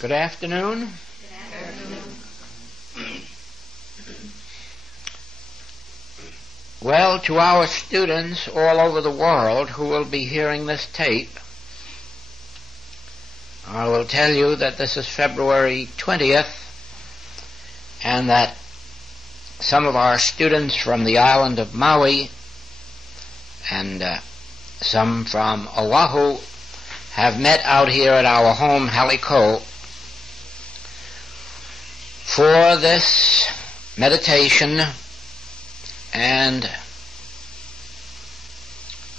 Good afternoon. Good afternoon. Well, to our students all over the world who will be hearing this tape, I will tell you that this is February 20th and that some of our students from the island of Maui and some from Oahu have met out here at our home, Haliko, for this meditation and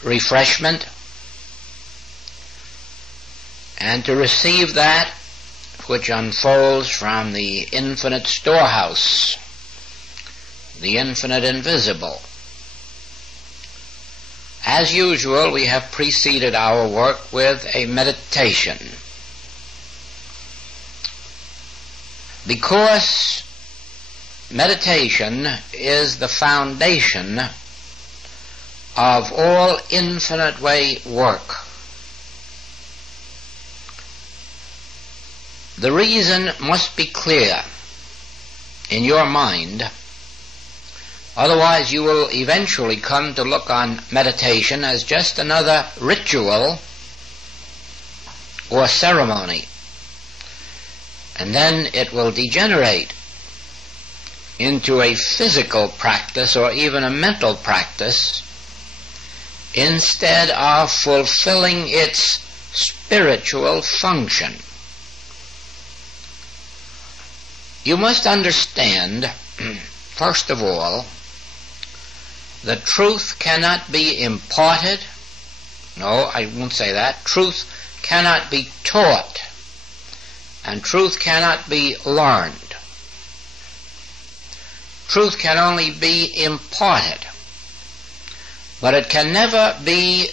refreshment, and to receive that which unfolds from the infinite storehouse, the infinite invisible. As usual, we have preceded our work with a meditation, because meditation is the foundation of all infinite way work. The reason must be clear in your mind, otherwise you will eventually come to look on meditation as just another ritual or ceremony, and then it will degenerate into a physical practice or even a mental practice instead of fulfilling its spiritual function. You must understand, first of all, that truth cannot be imparted. No, I won't say that. Truth cannot be taught, and truth cannot be learned. Truth can only be imparted, but it can never be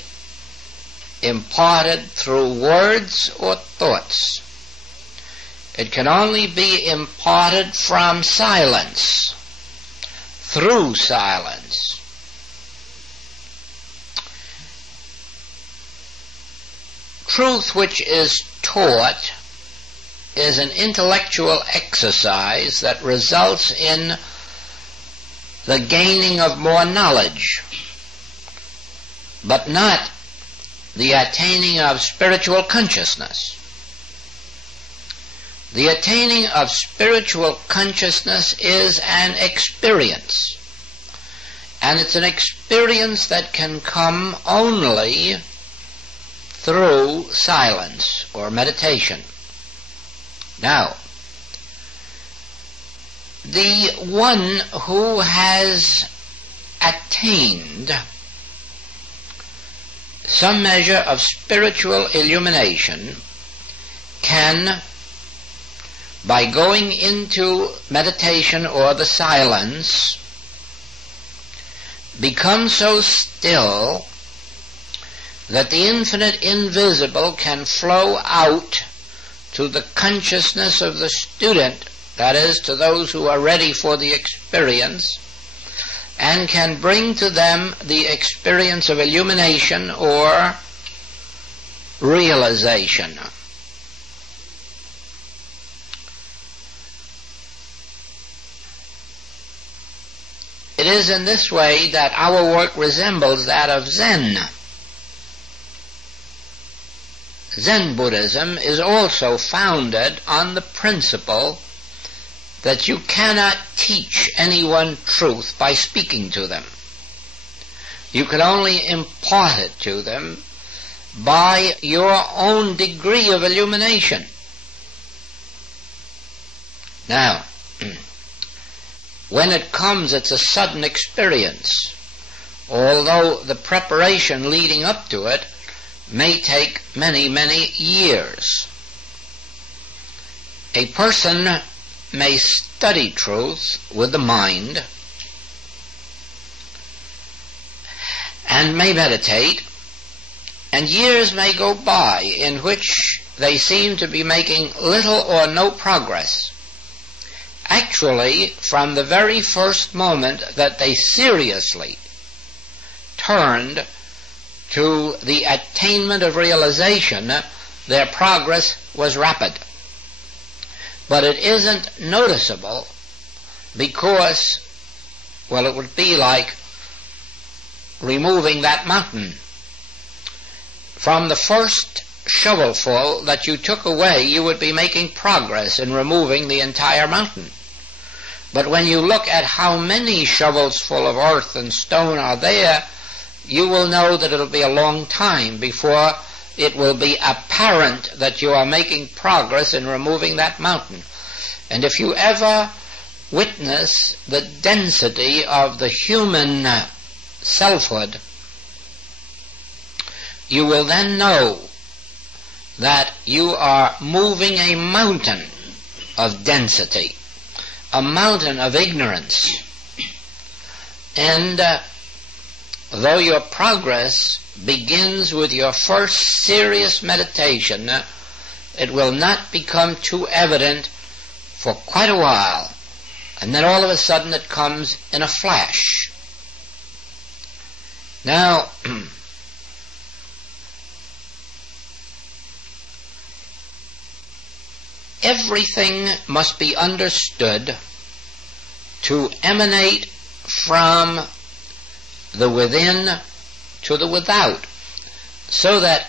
imparted through words or thoughts. It can only be imparted from silence, through silence. Truth which is taught is an intellectual exercise that results in the gaining of more knowledge, but not the attaining of spiritual consciousness. The attaining of spiritual consciousness is an experience, and it's an experience that can come only through silence or meditation. Now, the one who has attained some measure of spiritual illumination can, by going into meditation or the silence, become so still that the infinite invisible can flow out to the consciousness of the student, that is, to those who are ready for the experience, and can bring to them the experience of illumination or realization. It is in this way that our work resembles that of Zen. Zen Buddhism is also founded on the principle that you cannot teach anyone truth by speaking to them. You can only impart it to them by your own degree of illumination. Now, when it comes, it's a sudden experience, although the preparation leading up to it may take many, many years. A person may study truth with the mind and may meditate, and years may go by in which they seem to be making little or no progress. Actually, from the very first moment that they seriously turned to the attainment of realization, their progress was rapid. but it isn't noticeable because, well, it would be like removing that mountain. From the first shovelful that you took away, you would be making progress in removing the entire mountain. But when you look at how many shovels full of earth and stone are there, you will know that it'll be a long time before it will be apparent that you are making progress in removing that mountain. And if you ever witness the density of the human selfhood, you will then know that you are moving a mountain of density, a mountain of ignorance. And though your progress begins with your first serious meditation, it will not become too evident for quite a while, and then all of a sudden it comes in a flash. Now, everything must be understood to emanate from the within to the without, so that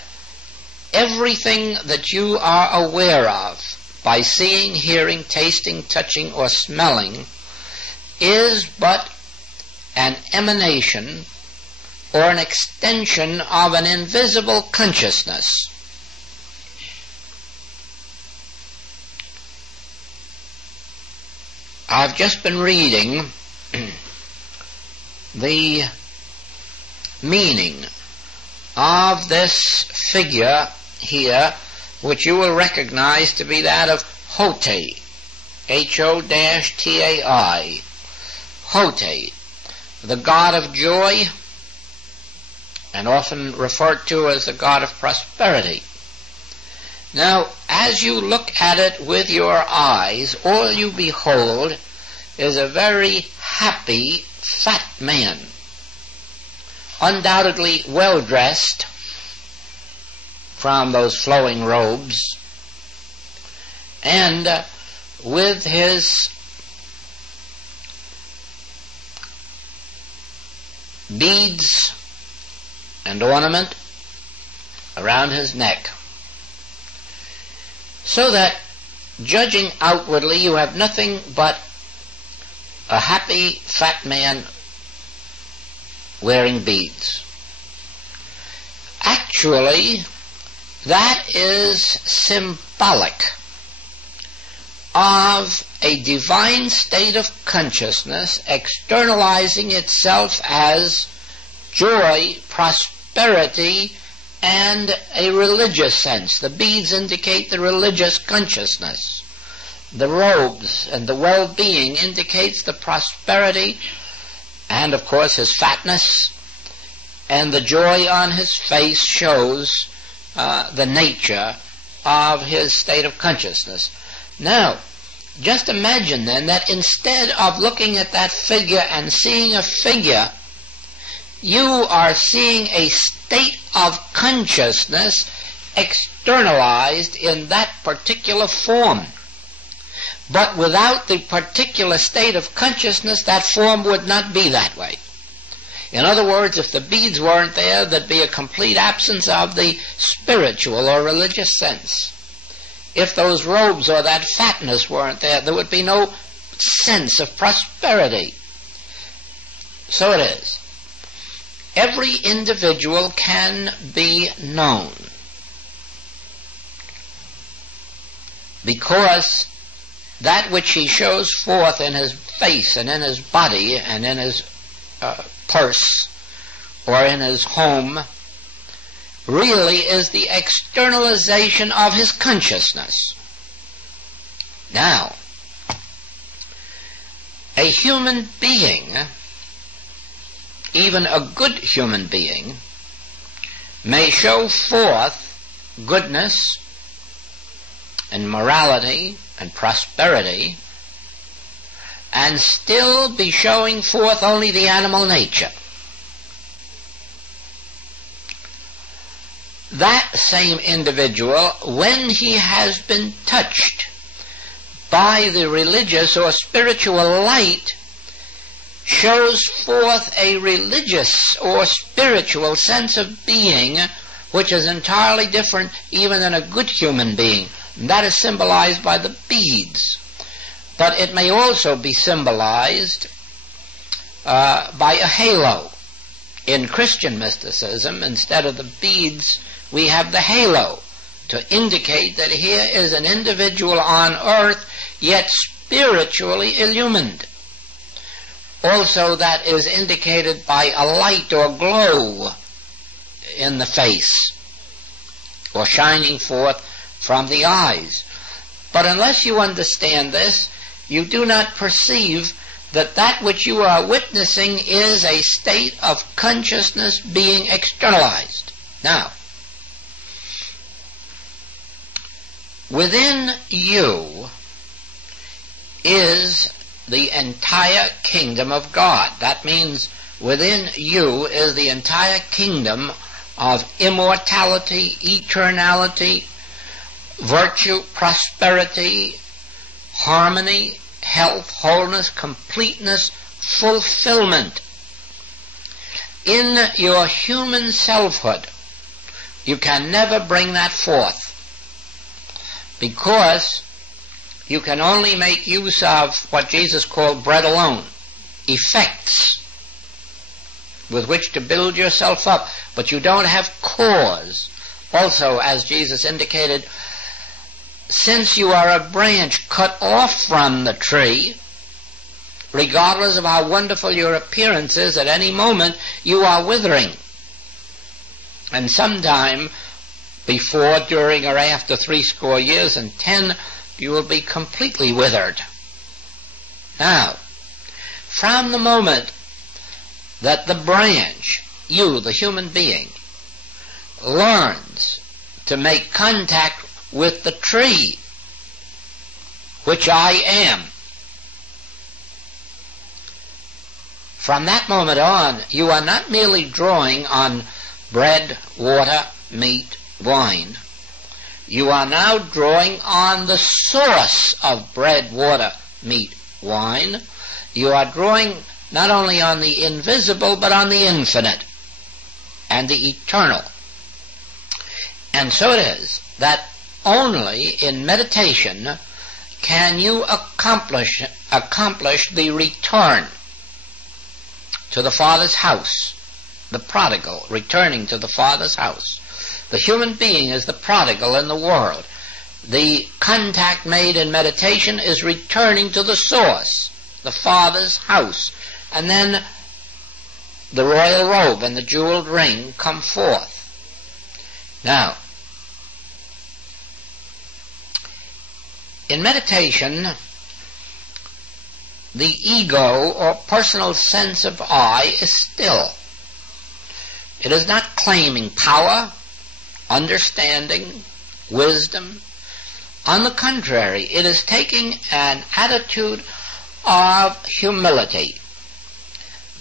everything that you are aware of by seeing, hearing, tasting, touching, or smelling is but an emanation or an extension of an invisible consciousness. I've just been reading the meaning of this figure here, which you will recognize to be that of Hotai, H-O-T-A-I, Hotai, the god of joy, and often referred to as the god of prosperity. Now, as you look at it with your eyes, all you behold is a very happy, fat man, undoubtedly well-dressed from those flowing robes, and with his beads and ornament around his neck. So that, judging outwardly, you have nothing but a happy fat man wearing beads. Actually, that is symbolic of a divine state of consciousness externalizing itself as joy, prosperity, and a religious sense. The beads indicate the religious consciousness. The robes and the well-being indicates the prosperity, and of course his fatness, and the joy on his face shows the nature of his state of consciousness. Now, just imagine then that instead of looking at that figure and seeing a figure, you are seeing a state of consciousness externalized in that particular form. But without the particular state of consciousness, that form would not be that way. In other words, if the beads weren't there, there'd be a complete absence of the spiritual or religious sense. If those robes or that fatness weren't there, there would be no sense of prosperity. So it is. Every individual can be known because that which he shows forth in his face and in his body and in his purse or in his home really is the externalization of his consciousness. Now, a human being, even a good human being, may show forth goodness and morality and prosperity and still be showing forth only the animal nature. That same individual, when he has been touched by the religious or spiritual light shows forth a religious or spiritual sense of being which is entirely different even than a good human being. And that is symbolized by the beads. But it may also be symbolized by a halo. In Christian mysticism, instead of the beads, we have the halo to indicate that here is an individual on earth, yet spiritually illumined. Also, that is indicated by a light or glow in the face, or shining forth from the eyes. But unless you understand this, you do not perceive that that which you are witnessing is a state of consciousness being externalized. Now, within you is the entire kingdom of God. That means within you is the entire kingdom of immortality, eternality, virtue, prosperity, harmony, health, wholeness, completeness, fulfillment. In your human selfhood, you can never bring that forth, because you can only make use of what Jesus called bread alone, effects with which to build yourself up, but you don't have cause. Also, as Jesus indicated, since you are a branch cut off from the tree, regardless of how wonderful your appearance is, at any moment you are withering. And sometime before, during, or after 70 years and 10, you will be completely withered. Now, from the moment that the branch, you, the human being, learns to make contact with the tree, which I am, from that moment on, you are not merely drawing on bread, water, meat, wine. You are now drawing on the source of bread, water, meat, wine. You are drawing not only on the invisible, but on the infinite and the eternal. And so it is that only in meditation can you accomplish the return to the Father's house, the prodigal returning to the Father's house. The human being is the prodigal in the world. The contact made in meditation is returning to the source, the Father's house. And then the royal robe and the jeweled ring come forth. Now, in meditation, the ego or personal sense of I is still. It is not claiming power, understanding, wisdom. On the contrary, it is taking an attitude of humility.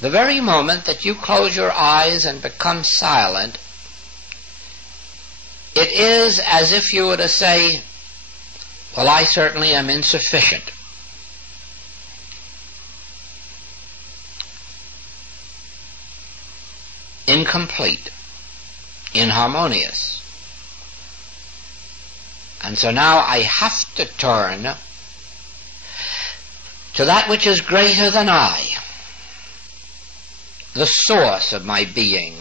The very moment that you close your eyes and become silent, it is as if you were to say, well, I certainly am insufficient. Incomplete, inharmonious. And so now I have to turn to that which is greater than I, the source of my being,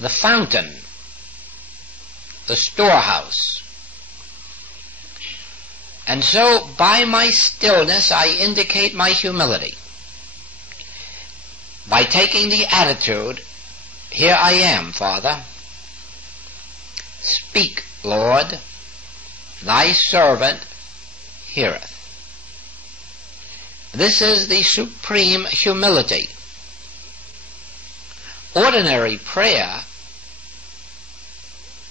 the fountain, the storehouse. And so by my stillness I indicate my humility. By taking the attitude, here I am, Father. Speak, Lord. Thy servant heareth. This is the supreme humility. Ordinary prayer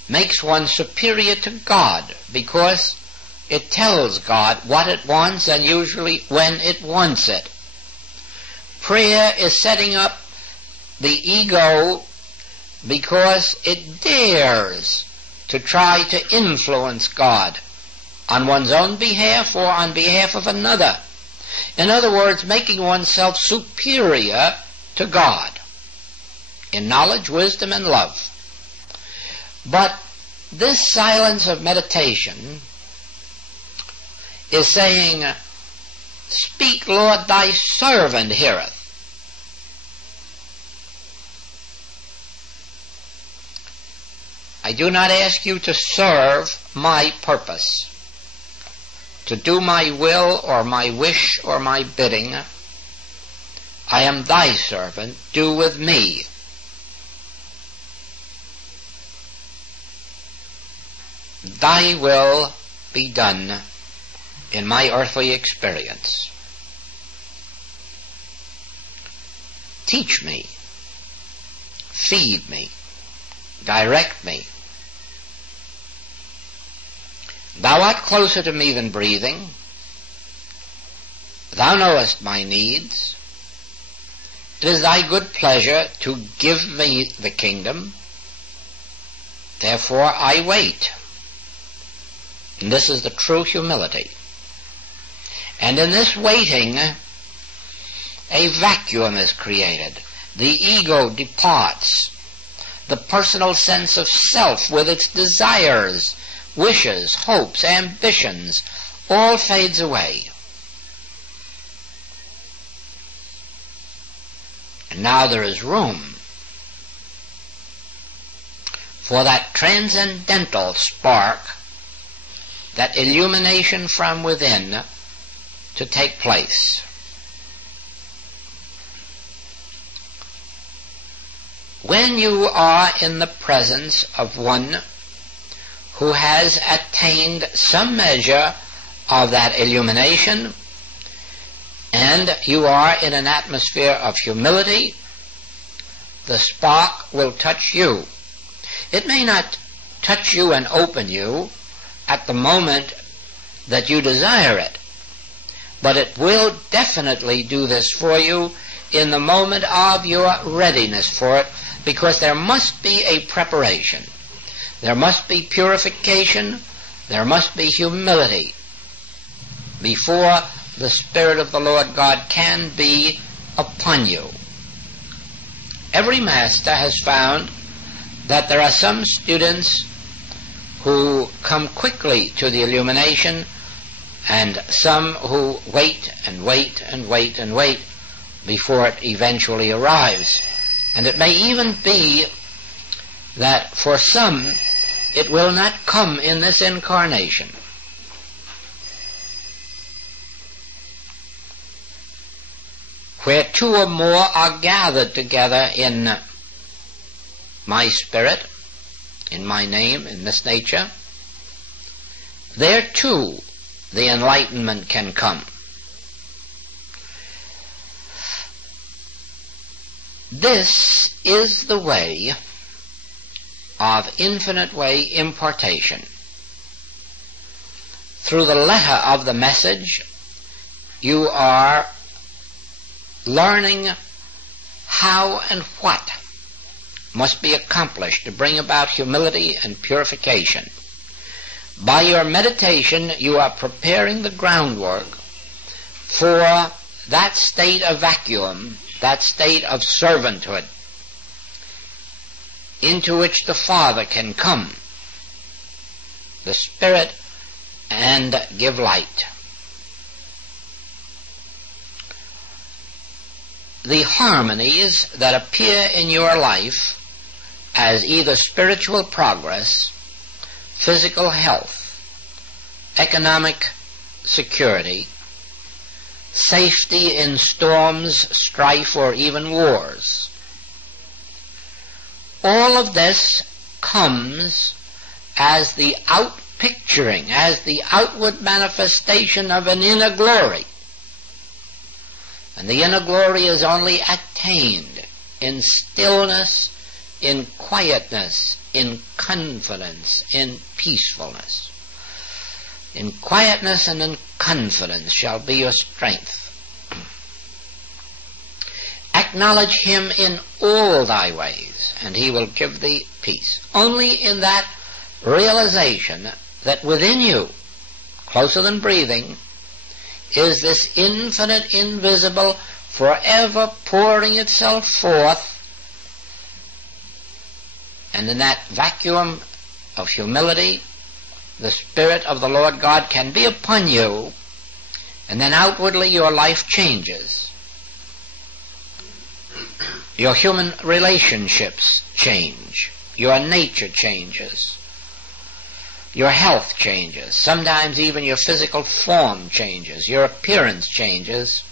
makes one superior to God because it tells God what it wants and usually when it wants it. Prayer is setting up the ego because it dares to try to influence God on one's own behalf or on behalf of another. In other words, making oneself superior to God in knowledge, wisdom, and love. But this silence of meditation is saying, "Speak, Lord, thy servant heareth." I do not ask you to serve my purpose, to do my will or my wish or my bidding. I am thy servant. Do with me thy will be done in my earthly experience. Teach me, feed me, direct me. Thou art closer to me than breathing. Thou knowest my needs. It is thy good pleasure to give me the kingdom. Therefore I wait. And this is the true humility. And in this waiting, a vacuum is created. The ego departs. The personal sense of self with its desires, wishes, hopes, ambitions, all fades away. And now there is room for that transcendental spark, that illumination from within, to take place. When you are in the presence of one who has attained some measure of that illumination, and you are in an atmosphere of humility, the spark will touch you. It may not touch you and open you at the moment that you desire it, but it will definitely do this for you in the moment of your readiness for it, because there must be a preparation. There must be purification. There must be humility before the Spirit of the Lord God can be upon you. Every master has found that there are some students who come quickly to the illumination, and some who wait and wait and wait and wait before it eventually arrives. And it may even be that for some it will not come in this incarnation. Where two or more are gathered together in my spirit, in my name, in this nature, there too the enlightenment can come. This is the way of infinite way impartation. Through the letter of the message, you are learning how and what must be accomplished to bring about humility and purification. By your meditation, you are preparing the groundwork for that state of vacuum, that state of servanthood, into which the Father can come, the Spirit, and give light. The harmonies that appear in your life as either spiritual progress, physical health, economic security, safety in storms, strife, or even wars, all of this comes as the outpicturing, as the outward manifestation of an inner glory. And the inner glory is only attained in stillness, in quietness, in confidence, in peacefulness. In quietness and in confidence shall be your strength. Acknowledge him in all thy ways, and he will give thee peace. Only in that realization that within you closer than breathing, is this infinite, invisible, forever pouring itself forth. And in that vacuum of humility, the Spirit of the Lord God can be upon you, and then outwardly your life changes. Your human relationships change. Your nature changes. Your health changes. Sometimes even your physical form changes. Your appearance changes.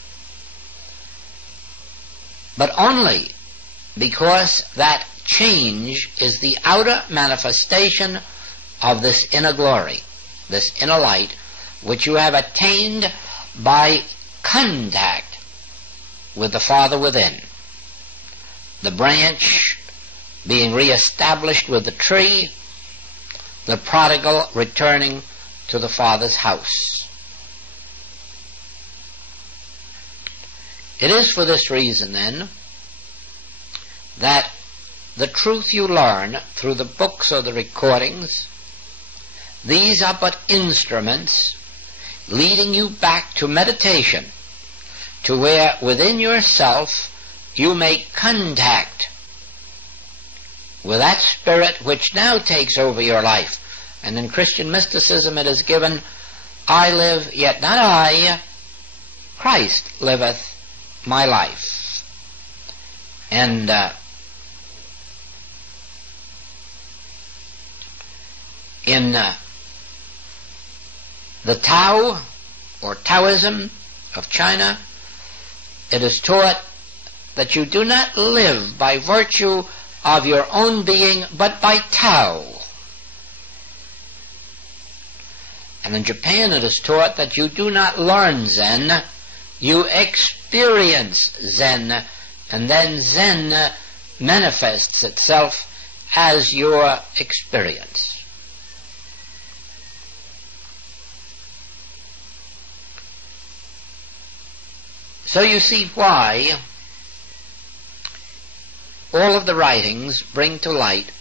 But only because that change is the outer manifestation of this inner glory, this inner light, which you have attained by contact with the Father within. The branch being reestablished with the tree, the prodigal returning to the Father's house. It is for this reason, then, that the truth you learn through the books or the recordings, these are but instruments leading you back to meditation, to where within yourself you make contact with that Spirit which now takes over your life. And in Christian mysticism it is given, I live, yet not I, Christ liveth my life. And in the Tao, or Taoism of China, it is taught that you do not live by virtue of your own being, but by Tao. And in Japan it is taught that you do not learn Zen, you experience Zen, and then Zen manifests itself as your experience. So you see why all of the writings bring to light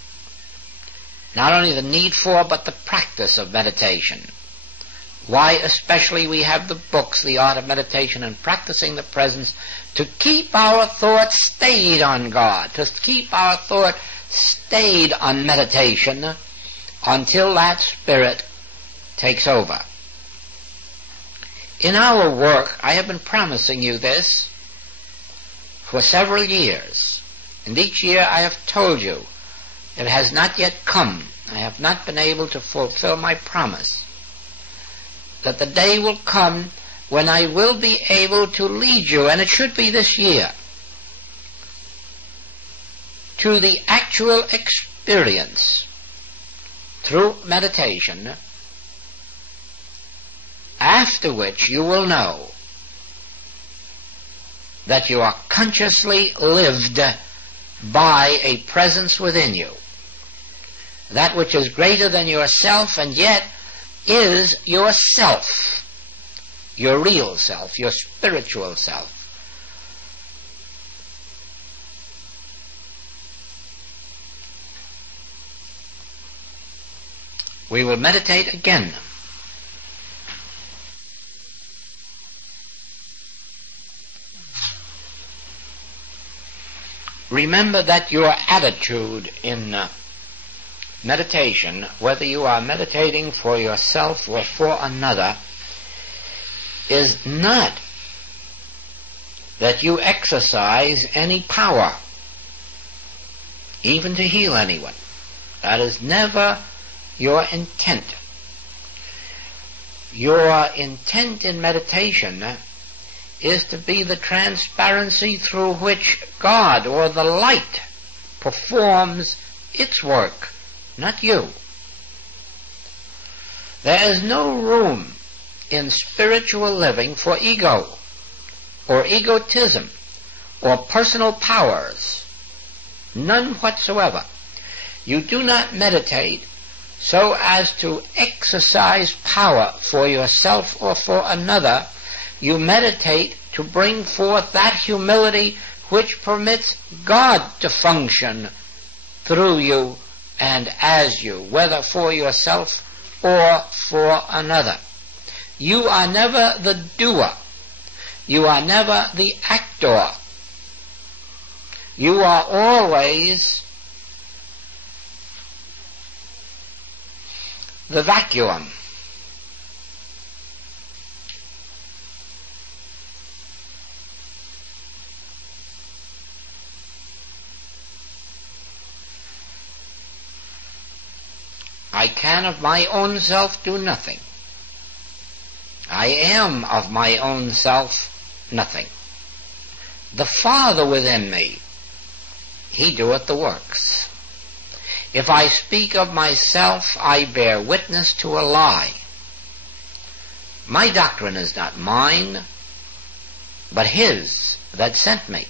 not only the need for, but the practice of meditation. Why especially we have the books, The Art of Meditation and Practicing the Presence, to keep our thought stayed on God, to keep our thought stayed on meditation until that Spirit takes over. In our work, I have been promising you this for several years, and each year I have told you it has not yet come. I have not been able to fulfill my promise that the day will come when I will be able to lead you, and it should be this year, to the actual experience through meditation, after which you will know that you are consciously lived by a presence within you, that which is greater than yourself and yet is yourself, your real self, your spiritual self. We will meditate again. Remember that your attitude in meditation, whether you are meditating for yourself or for another, is not that you exercise any power, even to heal anyone. That is never your intent. Your intent in meditation is to be the transparency through which God, or the light, performs its work, not you. There is no room in spiritual living for ego, or egotism, or personal powers. None whatsoever. You do not meditate so as to exercise power for yourself or for another. You meditate to bring forth that humility which permits God to function through you and as you, whether for yourself or for another. You are never the doer. You are never the actor. You are always the vacuum. I can of my own self do nothing. I am of my own self nothing. The Father within me, He doeth the works. If I speak of myself, I bear witness to a lie. My doctrine is not mine, but His that sent me.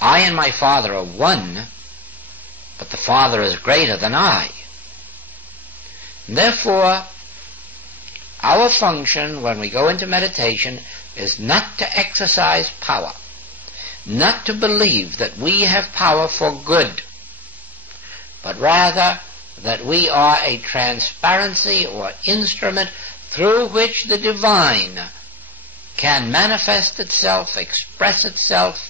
I and my Father are one, but the Father is greater than I. Therefore, our function when we go into meditation is not to exercise power, not to believe that we have power for good, but rather that we are a transparency or instrument through which the divine can manifest itself, express itself,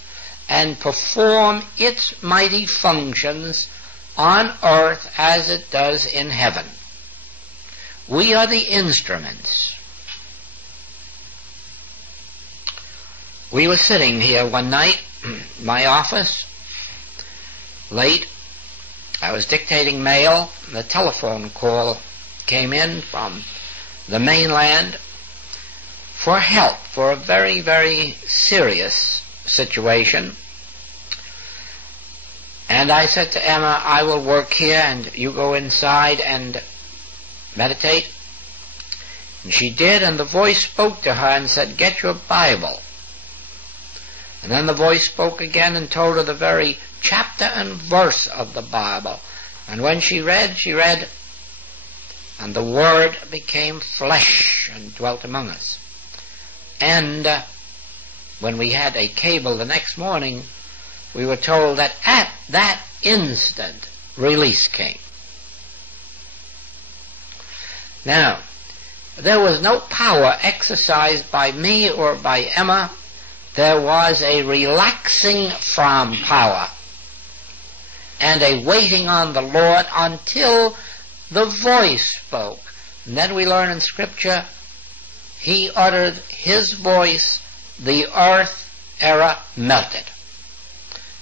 and perform its mighty functions on earth as it does in heaven. We are the instruments. We were sitting here one night, my office, late. I was dictating mail. The telephone call came in from the mainland for help for a very, very serious situation. And I said to Emma, I will work here and you go inside and meditate. And she did, and the voice spoke to her and said, get your Bible. And then the voice spoke again and told her the very chapter and verse of the Bible. And when she read, and the Word became flesh and dwelt among us. And when we had a cable the next morning, we were told that at that instant, release came. Now, there was no power exercised by me or by Emma. There was a relaxing from power and a waiting on the Lord until the voice spoke. And then we learn in Scripture, He uttered His voice, the earth era melted.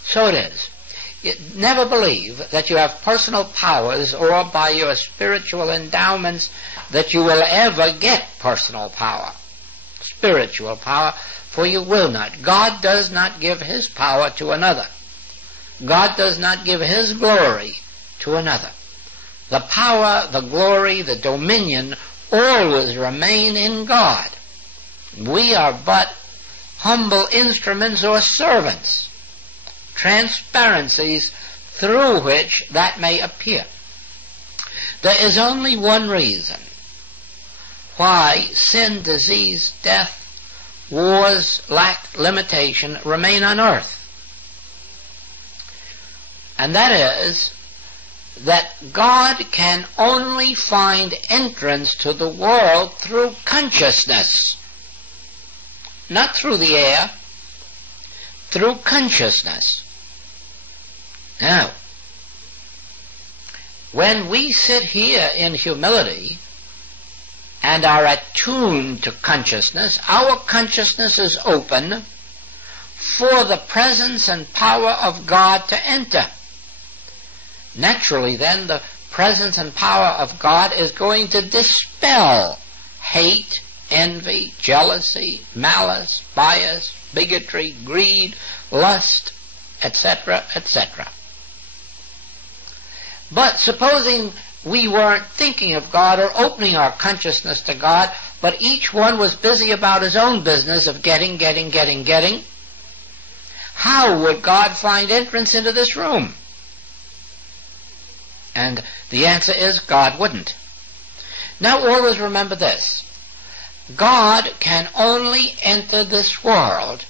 So it is. Never believe that you have personal powers or by your spiritual endowments that you will ever get personal power, spiritual power, for you will not. God does not give His power to another. God does not give His glory to another. The power, the glory, the dominion always remain in God. We are but humble instruments or servants, transparencies through which that may appear. There is only one reason why sin, disease, death, wars, lack, limitation remain on earth. And that is that God can only find entrance to the world through consciousness. Not through the air, through consciousness. Now, when we sit here in humility and are attuned to consciousness, our consciousness is open for the presence and power of God to enter. Naturally, then, the presence and power of God is going to dispel hate, envy, jealousy, malice, bias, bigotry, greed, lust, etc., etc. But supposing we weren't thinking of God or opening our consciousness to God, but each one was busy about his own business of getting, how would God find entrance into this room? And the answer is God wouldn't. Now always remember this. God can only enter this world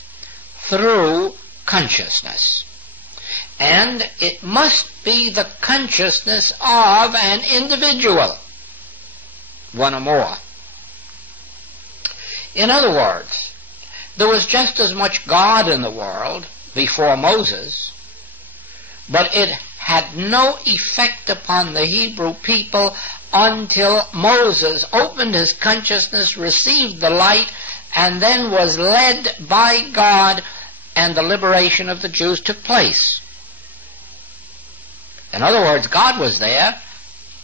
through consciousness. And it must be the consciousness of an individual. one or more. In other words, there was just as much God in the world before Moses, but it had no effect upon the Hebrew people until Moses opened his consciousness, received the light, and then was led by God, and the liberation of the Jews took place. In other words, God was there,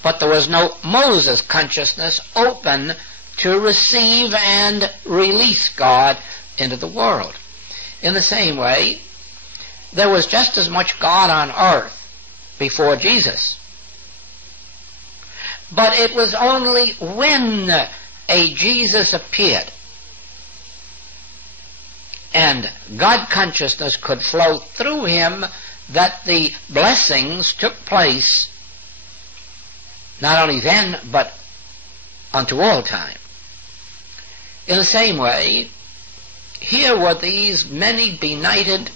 but there was no Moses consciousness open to receive and release God into the world. In the same way, there was just as much God on earth before Jesus. But it was only when a Jesus appeared and God consciousness could flow through him that the blessings took place, not only then, but unto all time. In the same way, here were these many benighted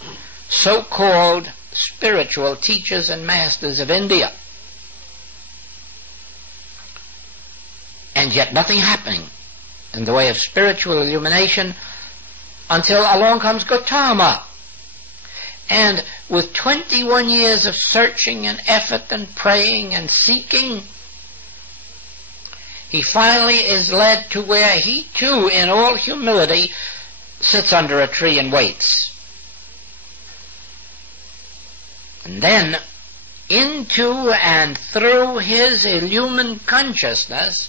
so-called spiritual teachers and masters of India, and yet nothing happening in the way of spiritual illumination until along comes Gautama. And with 21 years of searching and effort and praying and seeking, he finally is led to where he too, in all humility, sits under a tree and waits. And then, into and through his illumined consciousness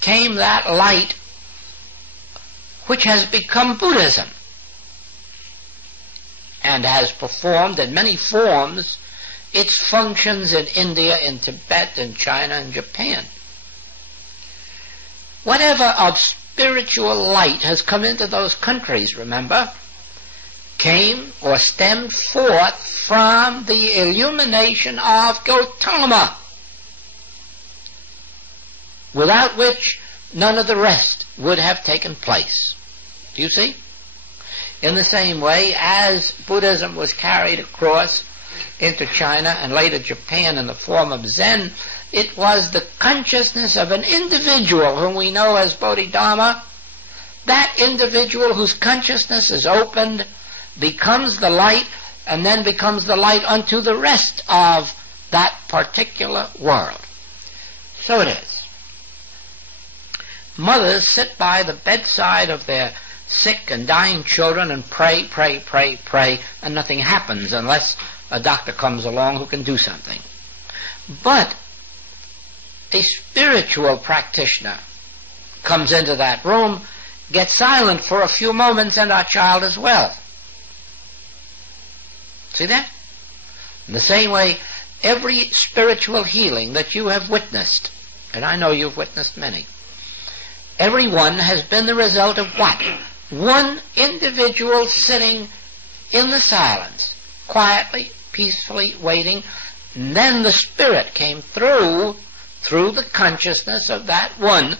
came that light which has become Buddhism and has performed in many forms its functions in India, in Tibet, in China, and Japan. Whatever of spiritual light has come into those countries, remember, came or stemmed forth from the illumination of Gautama, without which none of the rest would have taken place. Do you see? In the same way, as Buddhism was carried across into China and later Japan in the form of Zen, it was the consciousness of an individual whom we know as Bodhidharma. That individual whose consciousness is opened becomes the light, and then becomes the light unto the rest of that particular world. So it is. Mothers sit by the bedside of their sick and dying children and pray, pray, pray, pray, and nothing happens unless a doctor comes along who can do something. But a spiritual practitioner comes into that room, gets silent for a few moments, and our child is well. See that? In the same way, every spiritual healing that you have witnessed, and I know you've witnessed many, every one has been the result of what? One individual sitting in the silence, quietly, peacefully waiting, and then the Spirit came through the consciousness of that one.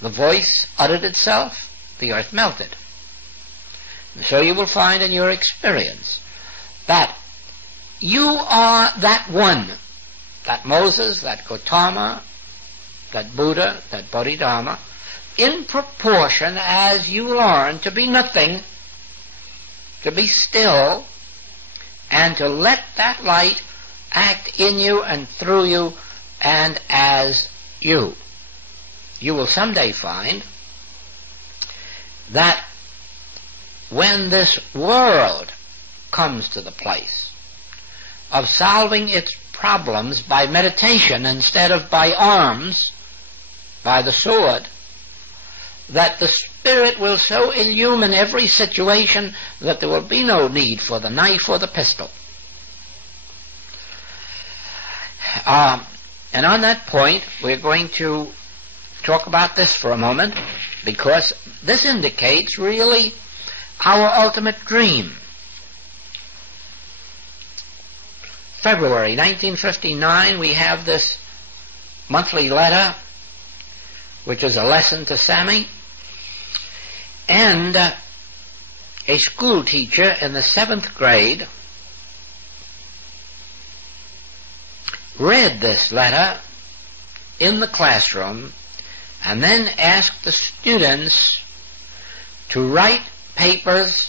The voice uttered itself, the earth melted. And so you will find in your experience that you are that one, that Moses, that Gautama, that Buddha, that Bodhidharma, in proportion as you learn to be nothing, to be still, and to let that light act in you and through you and as you. You will someday find that when this world comes to the place of solving its problems by meditation instead of by arms, by the sword, that the Spirit will so illumine every situation that there will be no need for the knife or the pistol. And on that point, we're going to talk about this for a moment, because this indicates really our ultimate dream. February 1959, we have this monthly letter, which is a lesson to Sammy, and a school teacher in the 7th grade read this letter in the classroom and then asked the students to write papers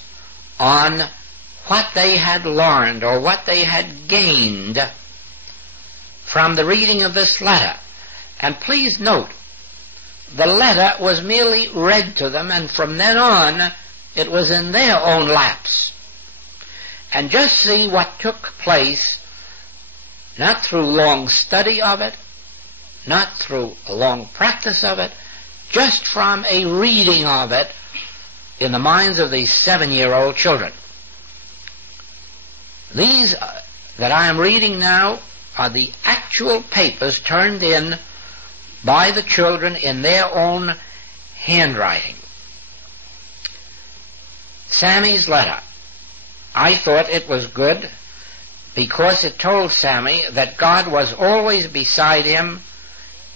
on what they had learned or what they had gained from the reading of this letter. And please note, the letter was merely read to them, and from then on it was in their own laps. And just see what took place, not through long study of it, not through a long practice of it, just from a reading of it in the minds of these 7-year-old children. These that I am reading now are the actual papers turned in by the children in their own handwriting. Sammy's letter. I thought it was good because it told Sammy that God was always beside him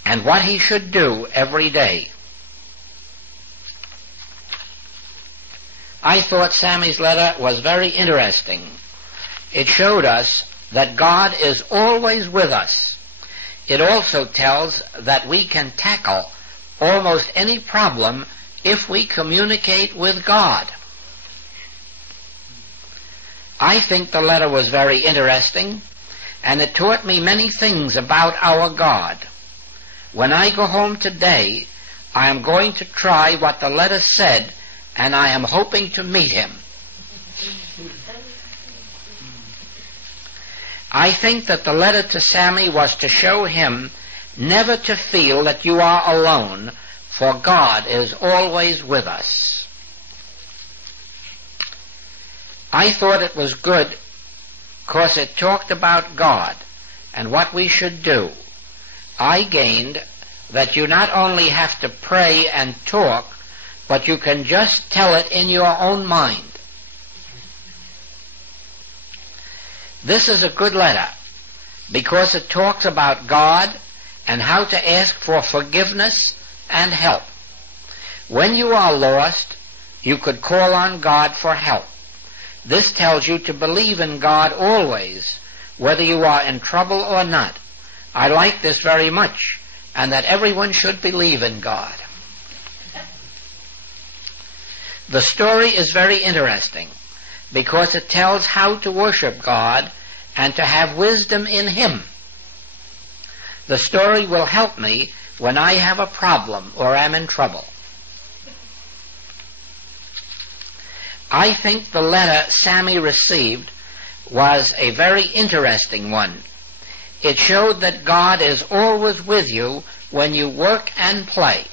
and what he should do every day. I thought Sammy's letter was very interesting. It showed us that God is always with us. It also tells that we can tackle almost any problem if we communicate with God. I think the letter was very interesting, and it taught me many things about our God. When I go home today, I am going to try what the letter said, and I am hoping to meet him. I think that the letter to Sammy was to show him never to feel that you are alone, for God is always with us. I thought it was good because it talked about God and what we should do. I gained that you not only have to pray and talk, but you can just tell it in your own mind. This is a good letter because it talks about God and how to ask for forgiveness and help. When you are lost, you could call on God for help. This tells you to believe in God always, whether you are in trouble or not. I like this very much, and that everyone should believe in God. The story is very interesting because it tells how to worship God and to have wisdom in him. The story will help me when I have a problem or am in trouble. I think the letter Sammy received was a very interesting one. It showed that God is always with you when you work and play.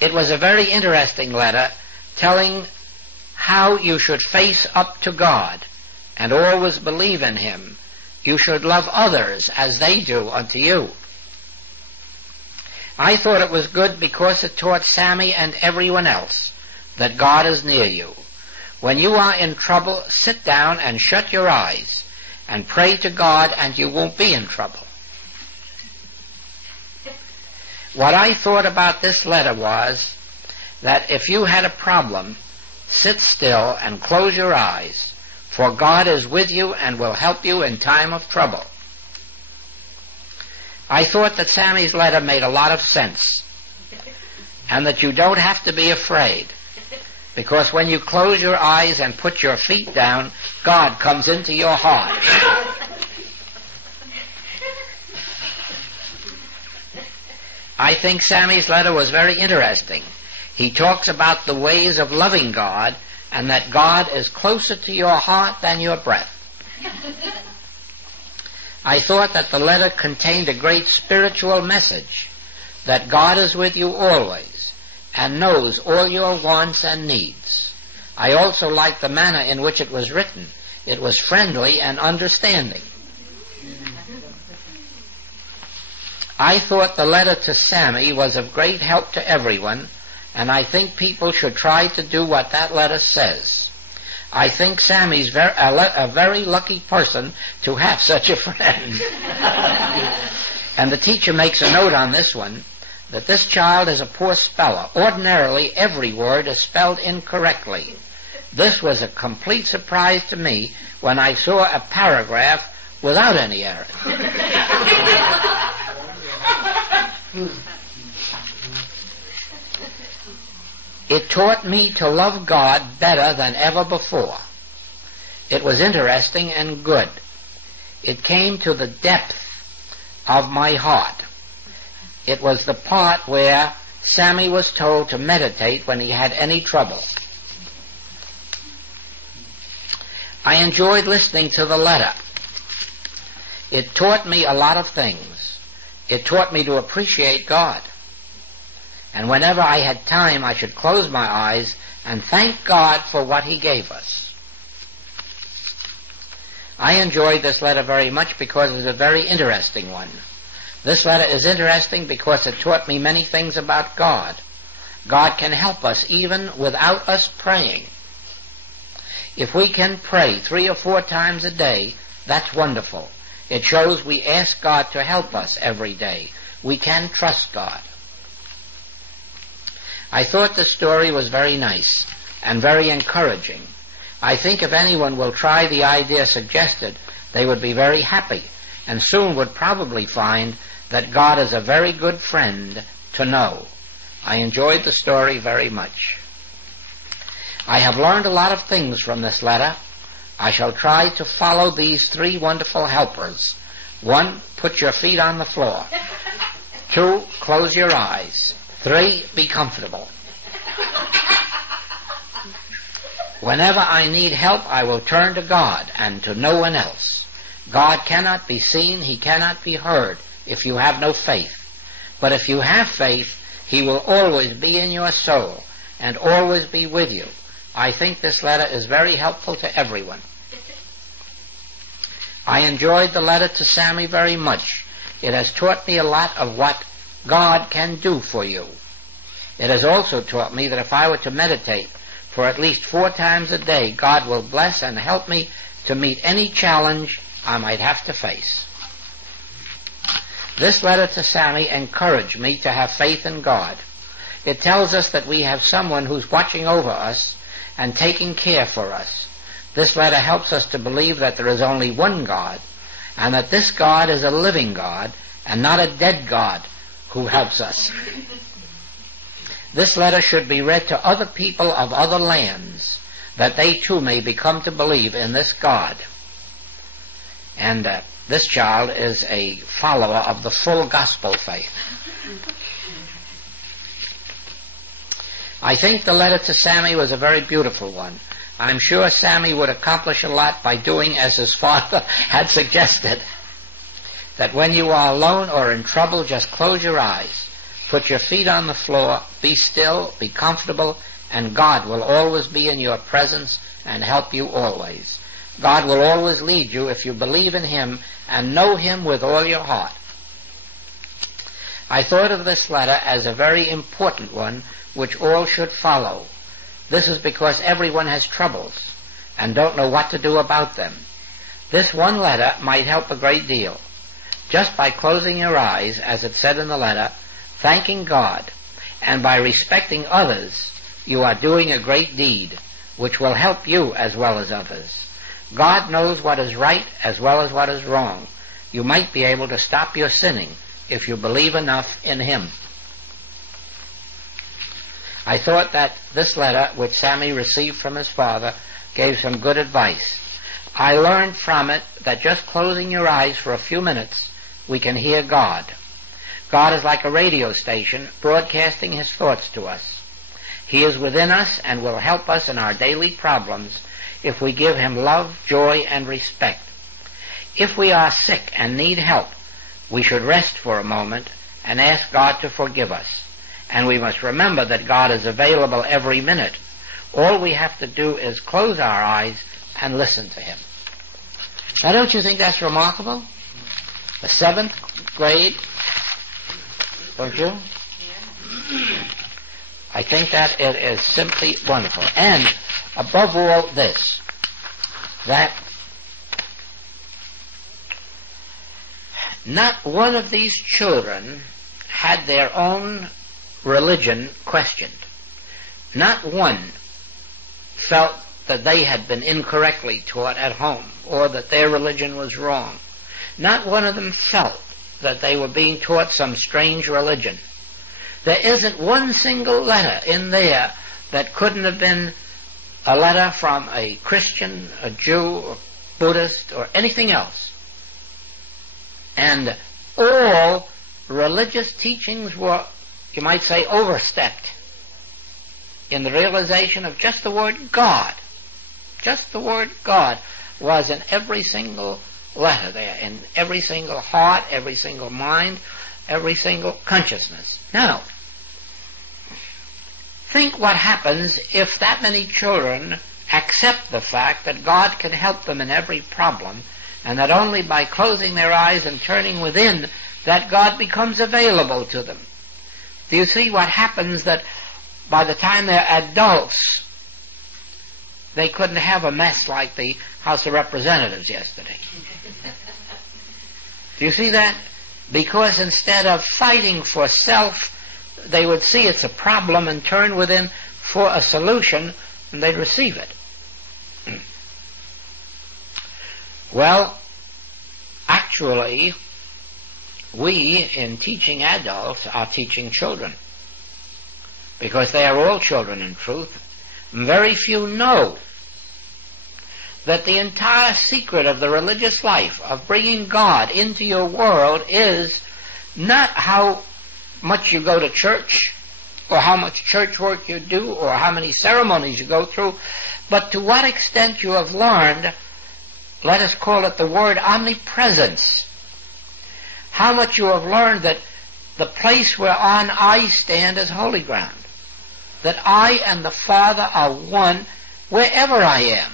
It was a very interesting letter telling how you should face up to God and always believe in him. You should love others as they do unto you. I thought it was good because it taught Sammy and everyone else that God is near you. When you are in trouble, sit down and shut your eyes and pray to God, and you won't be in trouble. What I thought about this letter was that if you had a problem, sit still and close your eyes, for God is with you and will help you in time of trouble. I thought that Sammy's letter made a lot of sense, and that you don't have to be afraid, because when you close your eyes and put your feet down, God comes into your heart. I think Sammy's letter was very interesting. He talks about the ways of loving God, and that God is closer to your heart than your breath. I thought that the letter contained a great spiritual message, that God is with you always and knows all your wants and needs. I also liked the manner in which it was written. It was friendly and understanding. I thought the letter to Sammy was of great help to everyone, and I think people should try to do what that letter says. I think Sammy's a very lucky person to have such a friend. And the teacher makes a note on this one, that this child is a poor speller. Ordinarily, every word is spelled incorrectly. This was a complete surprise to me when I saw a paragraph without any errors. It taught me to love God better than ever before. It was interesting and good. It came to the depth of my heart. It was the part where Sammy was told to meditate when he had any trouble. I enjoyed listening to the letter. It taught me a lot of things. It taught me to appreciate God. And whenever I had time, I should close my eyes and thank God for what He gave us. I enjoyed this letter very much because it was a very interesting one. This letter is interesting because it taught me many things about God. God can help us even without us praying. If we can pray 3 or 4 times a day, that's wonderful. It shows we ask God to help us every day. We can trust God. I thought the story was very nice and very encouraging. I think if anyone will try the idea suggested, they would be very happy and soon would probably find that God is a very good friend to know. I enjoyed the story very much. I have learned a lot of things from this letter. I shall try to follow these 3 wonderful helpers. 1, put your feet on the floor. 2, close your eyes. 3, be comfortable. Whenever I need help, I will turn to God and to no one else. God cannot be seen, He cannot be heard if you have no faith. But if you have faith, He will always be in your soul and always be with you. I think this letter is very helpful to everyone. I enjoyed the letter to Sammy very much. It has taught me a lot of what God can do for you. It has also taught me that if I were to meditate for at least 4 times a day, God will bless and help me to meet any challenge I might have to face. This letter to Sammy encouraged me to have faith in God. It tells us that we have someone who's watching over us and taking care for us. This letter helps us to believe that there is only one God, and that this God is a living God and not a dead God who helps us. This letter should be read to other people of other lands, that they too may become to believe in this God. And this child is a follower of the full gospel faith. I think the letter to Sammy was a very beautiful one. I'm sure Sammy would accomplish a lot by doing as his father had suggested, that when you are alone or in trouble, just close your eyes, put your feet on the floor, be still, be comfortable, and God will always be in your presence and help you always. God will always lead you if you believe in Him and know Him with all your heart. I thought of this letter as a very important one which all should follow. This is because everyone has troubles and don't know what to do about them. This one letter might help a great deal. Just by closing your eyes, as it said in the letter, thanking God, and by respecting others, you are doing a great deed, which will help you as well as others. God knows what is right as well as what is wrong. You might be able to stop your sinning if you believe enough in Him. I thought that this letter, which Sammy received from his father, gave some good advice. I learned from it that just closing your eyes for a few minutes, we can hear God. God is like a radio station broadcasting His thoughts to us. He is within us and will help us in our daily problems if we give Him love, joy, and respect. If we are sick and need help, we should rest for a moment and ask God to forgive us. And we must remember that God is available every minute. All we have to do is close our eyes and listen to Him. Now, don't you think that's remarkable? The 7th grade, don't you? I think that it is simply wonderful. And above all this, that not one of these children had their own religion questioned. Not one felt that they had been incorrectly taught at home or that their religion was wrong. Not one of them felt that they were being taught some strange religion. There isn't one single letter in there that couldn't have been a letter from a Christian, a Jew, or Buddhist, or anything else. And all religious teachings were, you might say, overstepped in the realization of just the word God. Just the word God was in every single letter there, in every single heart, every single mind, every single consciousness. Now, think what happens if that many children accept the fact that God can help them in every problem, and that only by closing their eyes and turning within that God becomes available to them. Do you see what happens, that by the time they're adults, they couldn't have a mess like the House of Representatives yesterday? Do you see that? Because instead of fighting for self, they would see it's a problem and turn within for a solution, and they'd receive it. Well, actually, we, in teaching adults, are teaching children, because they are all children in truth. Very few know that the entire secret of the religious life, of bringing God into your world, is not how much you go to church, or how much church work you do, or how many ceremonies you go through, but to what extent you have learned, let us call it the word omnipresence. How much you have learned that the place whereon I stand is holy ground, that I and the Father are one wherever I am,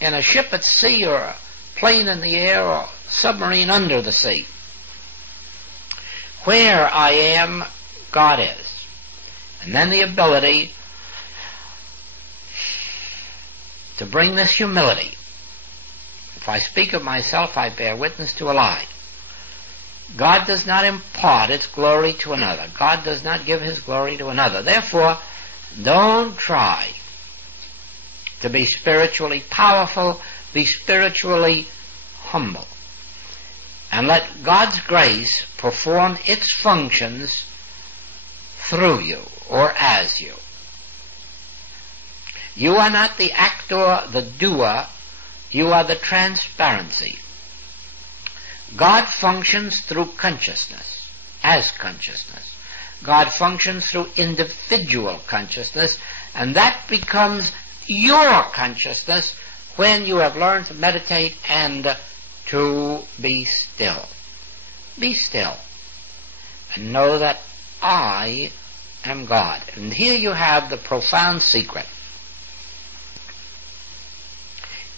in a ship at sea, or a plane in the air, or a submarine under the sea. Where I am, God is. And then the ability to bring this humility. If I speak of myself, I bear witness to a lie. God does not impart its glory to another. God does not give his glory to another. Therefore, don't try to be spiritually powerful. Be spiritually humble. And let God's grace perform its functions through you or as you. You are not the actor, the doer. You are the transparency. God functions through consciousness, as consciousness. God functions through individual consciousness, and that becomes your consciousness when you have learned to meditate and to be still. Be still and know that I am God. And here you have the profound secret.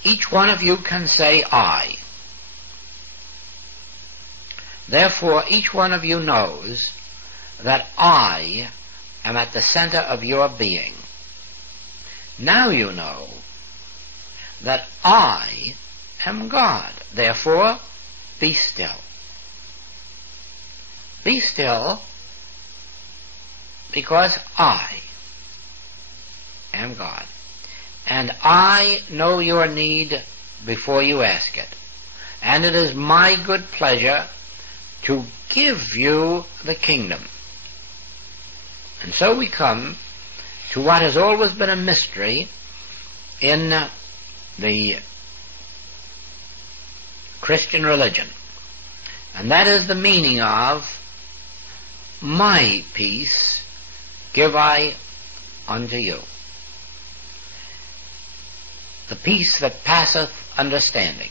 Each one of you can say I. Therefore, each one of you knows that I am at the center of your being. Now you know that I am God. Therefore, be still. Be still, because I am God. And I know your need before you ask it. And it is my good pleasure to give you the kingdom. And so we come to what has always been a mystery in the Christian religion. And that is the meaning of, my peace give I unto you. The peace that passeth understanding.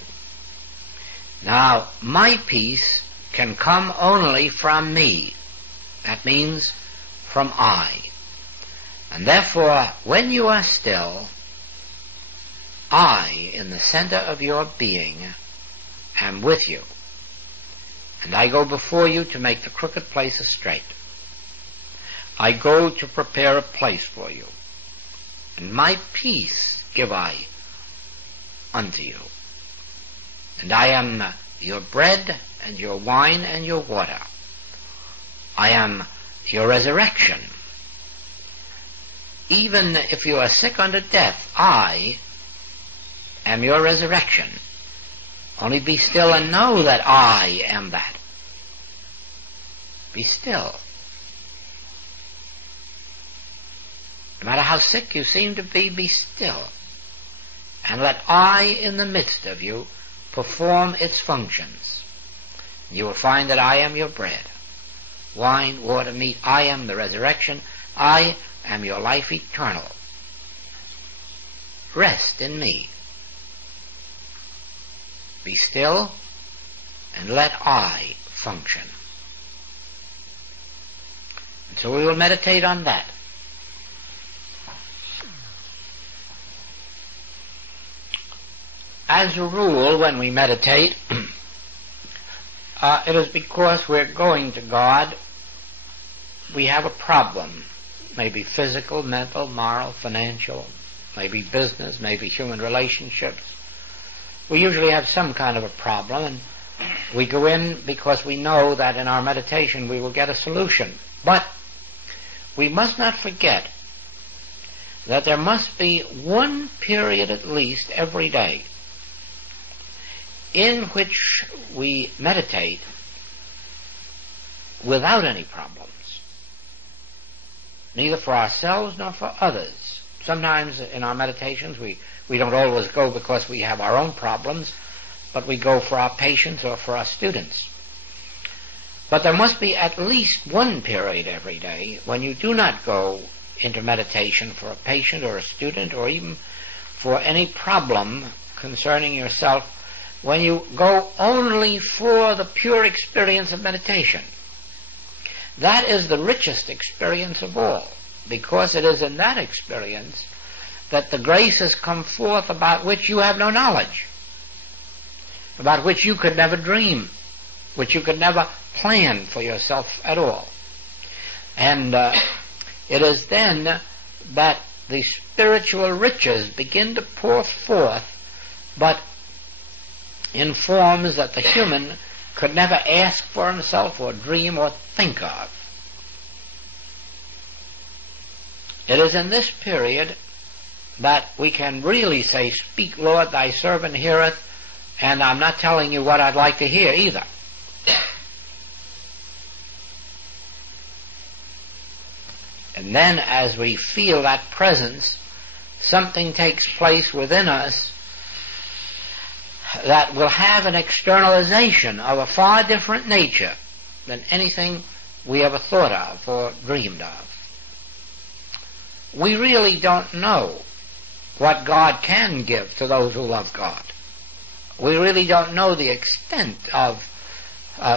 Now, my peace can come only from me. That means from I. And therefore, when you are still, I, in the center of your being, am with you. And I go before you to make the crooked places straight. I go to prepare a place for you. And my peace give I unto you. And I am your bread and your wine and your water. I am your resurrection. Even if you are sick unto death, I am your resurrection. Only be still and know that I am that. Be still. No matter how sick you seem to be still. And let I in the midst of you perform its functions. You will find that I am your bread, wine, water, meat. I am the resurrection. I am your life eternal. Rest in me. Be still and let I function. And so we will meditate on that. As a rule, when we meditate, it is because we're going to God. We have a problem, maybe physical, mental, moral, financial, maybe business, maybe human relationships. We usually have some kind of a problem, and we go in because we know that in our meditation we will get a solution. But we must not forget that there must be one period at least every day in which we meditate without any problems, neither for ourselves nor for others. Sometimes in our meditations we don't always go because we have our own problems, but we go for our patients or for our students. But there must be at least one period every day when you do not go into meditation for a patient or a student or even for any problem concerning yourself, when you go only for the pure experience of meditation. That is the richest experience of all, because it is in that experience that the graces come forth about which you have no knowledge, about which you could never dream, which you could never plan for yourself at all. And it is then that the spiritual riches begin to pour forth, but in forms that the human could never ask for himself or dream or think of. It is in this period that we can really say, "Speak, Lord, thy servant heareth," and I'm not telling you what I'd like to hear either. And then as we feel that presence, something takes place within us that will have an externalization of a far different nature than anything we ever thought of or dreamed of. We really don't know what God can give to those who love God. We really don't know the extent of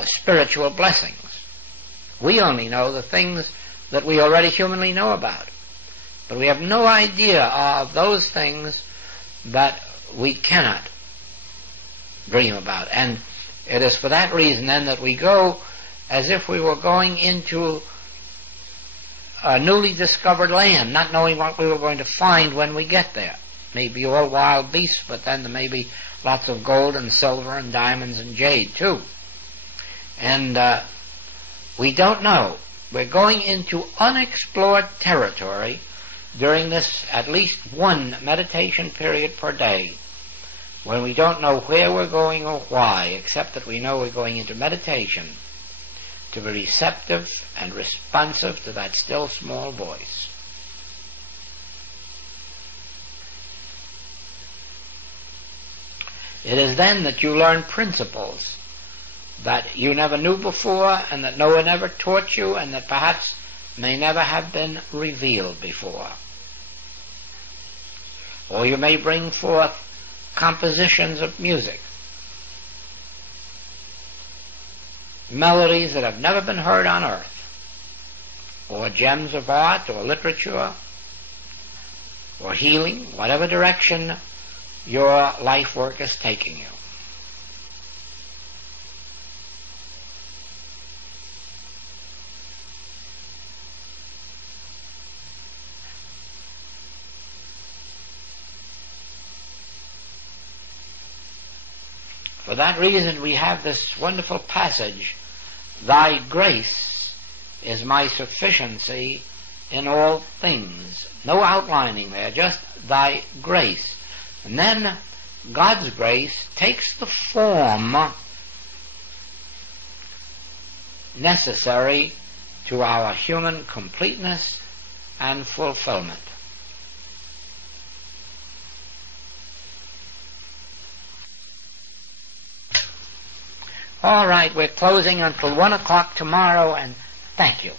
spiritual blessings. We only know the things that we already humanly know about. But we have no idea of those things that we cannot dream about. And it is for that reason then that we go as if we were going into a newly discovered land, not knowing what we were going to find when we get there. Maybe all wild beasts, but then there may be lots of gold and silver and diamonds and jade too. And we don't know. We're going into unexplored territory during this at least one meditation period per day, when we don't know where we're going or why, except that we know we're going into meditation to be receptive and responsive to that still small voice. It is then that you learn principles that you never knew before, and that no one ever taught you, and that perhaps may never have been revealed before. Or you may bring forth compositions of music, melodies that have never been heard on earth, or gems of art or literature or healing, whatever direction your life work is taking you. For that reason we have this wonderful passage, "Thy grace is my sufficiency in all things." No outlining there, just thy grace. And then God's grace takes the form necessary to our human completeness and fulfillment. All right, we're closing until 1 o'clock tomorrow, and thank you.